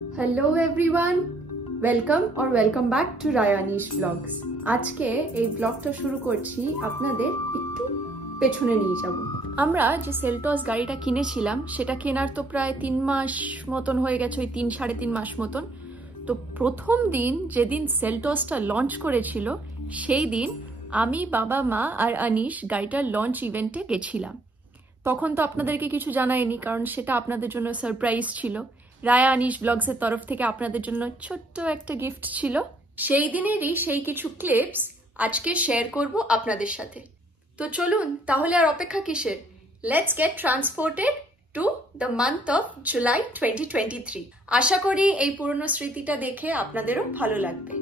Hello everyone, welcome और welcome back to Raya Anish blogs. আজকে এই ব্লগটা শুরু করছি আপনাদের একটু পেছনে নিয়ে যাব। আমরা যে সেলটস গাড়িটা কিনেছিলাম সেটা কেনার তো প্রায় 3 মাস মতন হয়ে গেছে, ওই 3-3.5 মাস মতন। তো প্রথম দিন যেদিন সেলটসটা লঞ্চ করেছিল সেই দিন আমি, বাবা, মা আর আনিশ গাড়িটার লঞ্চ ইভেন্টে গেছিলাম। তখন তো আপনাদেরকে কিছু জানাইনি, কারণ সেটা আপনাদের জন্য সারপ্রাইজ ছিল। রায়া আনিশ ব্লগসের তরফ থেকে আপনাদের জন্য ছোট্ট একটা গিফট ছিল। সেই দিনেরই সেই কিছু ক্লিপস আজকে শেয়ার করব আপনাদের সাথে। তো চলুন তাহলে আর অপেক্ষা কিসের, let's get transported to the month of July 2023। আশা করি এই পুরনো স্মৃতিটা দেখে আপনাদেরও ভালো লাগবে।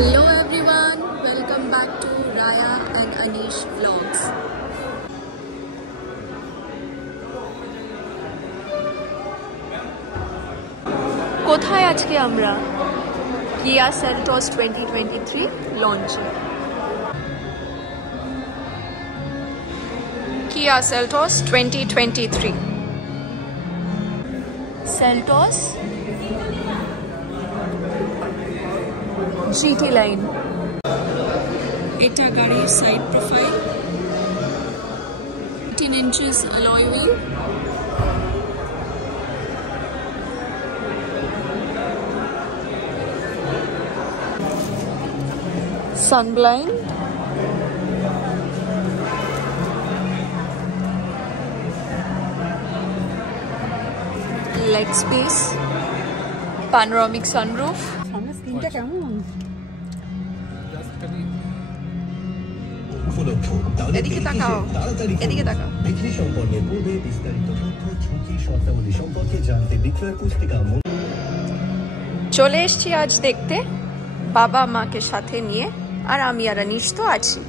Hello everyone, welcome back to Raya and Anish vlogs. কোথায় আজকে আমরা? Kia Seltos 2023 লঞ্চে। Kia Seltos 2023 Seltos GT line. এটা গাড়ির side profile, 18 inches alloy wheel, sunblind, leg space, panoramic sunroof। স্ক্রিনটা কেমন? এদিকে তাকাও, এদিকে তাকাও। বিক্রি সম্পর্কে পূর্বে বিস্তারিত তথ্য, ঝুঁকি, শর্তাবলী সম্পর্কে জানতে বিক্রয় পুস্তিকা। চলে এসছি আজ দেখতে, বাবা মাকে সাথে নিয়ে, আর আমি আর আনিশ তো আছি।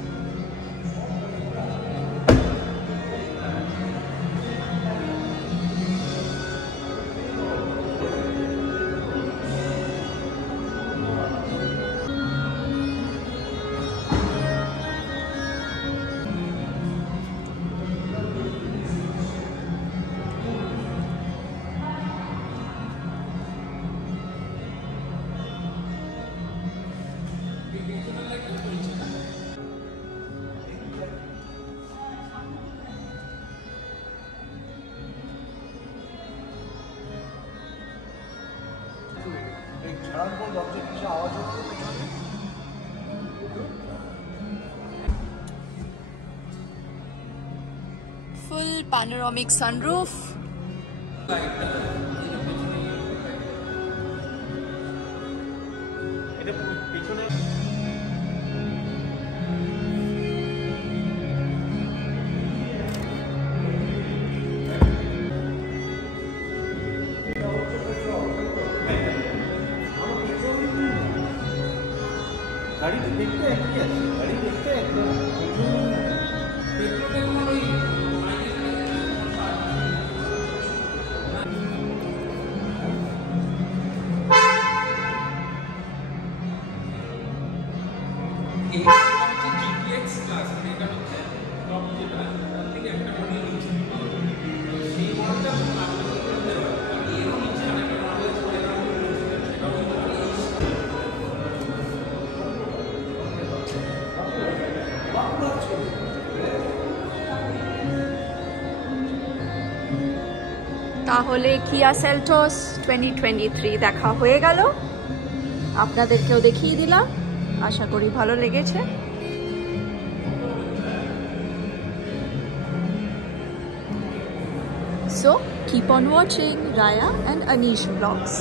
Full panoramic sunroof, তাহলে কিয়া সেলটস 2023 দেখা হয়ে গেল, আপনাদেরকেও দেখিয়ে দিলাম। আশা করি ভালো লেগেছে। So keep on watching Raya and Anish vlogs.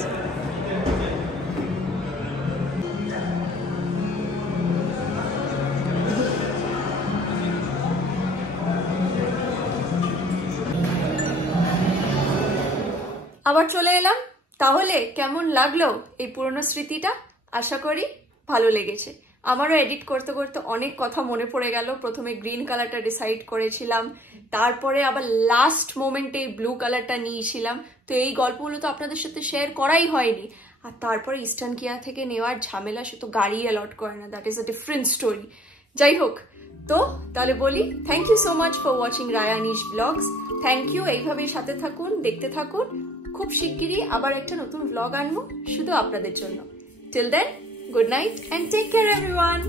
আবার চলে এলাম। তাহলে কেমন লাগলো এই পুরনো স্মৃতিটা? আশা করি ভালো লেগেছে। আমারও এডিট করতে করতে অনেক কথা মনে পড়ে গেল। প্রথমে গ্রিন কালারটা ডিসাইড করেছিলাম, তারপরে আবার লাস্ট মোমেন্টে এই ব্লু কালারটা নিয়েছিলাম। তো এই গল্পগুলো তো আপনাদের সাথে শেয়ার করাই হয়নি। আর তারপরে ইস্টার্ন কেয়া থেকে নেওয়ার ঝামেলা, সে তো গাড়ি অ্যালট করে না, that is a different story. যাই হোক, তো তাহলে বলি thank you so much for watching Rayanish blogs. Thank you, এইভাবেই সাথে থাকুন, দেখতে থাকুন। খুব শিগগিরই আবার একটা নতুন ব্লগ আনবো শুধু আপনাদের জন্য। Till then, good night and take care everyone.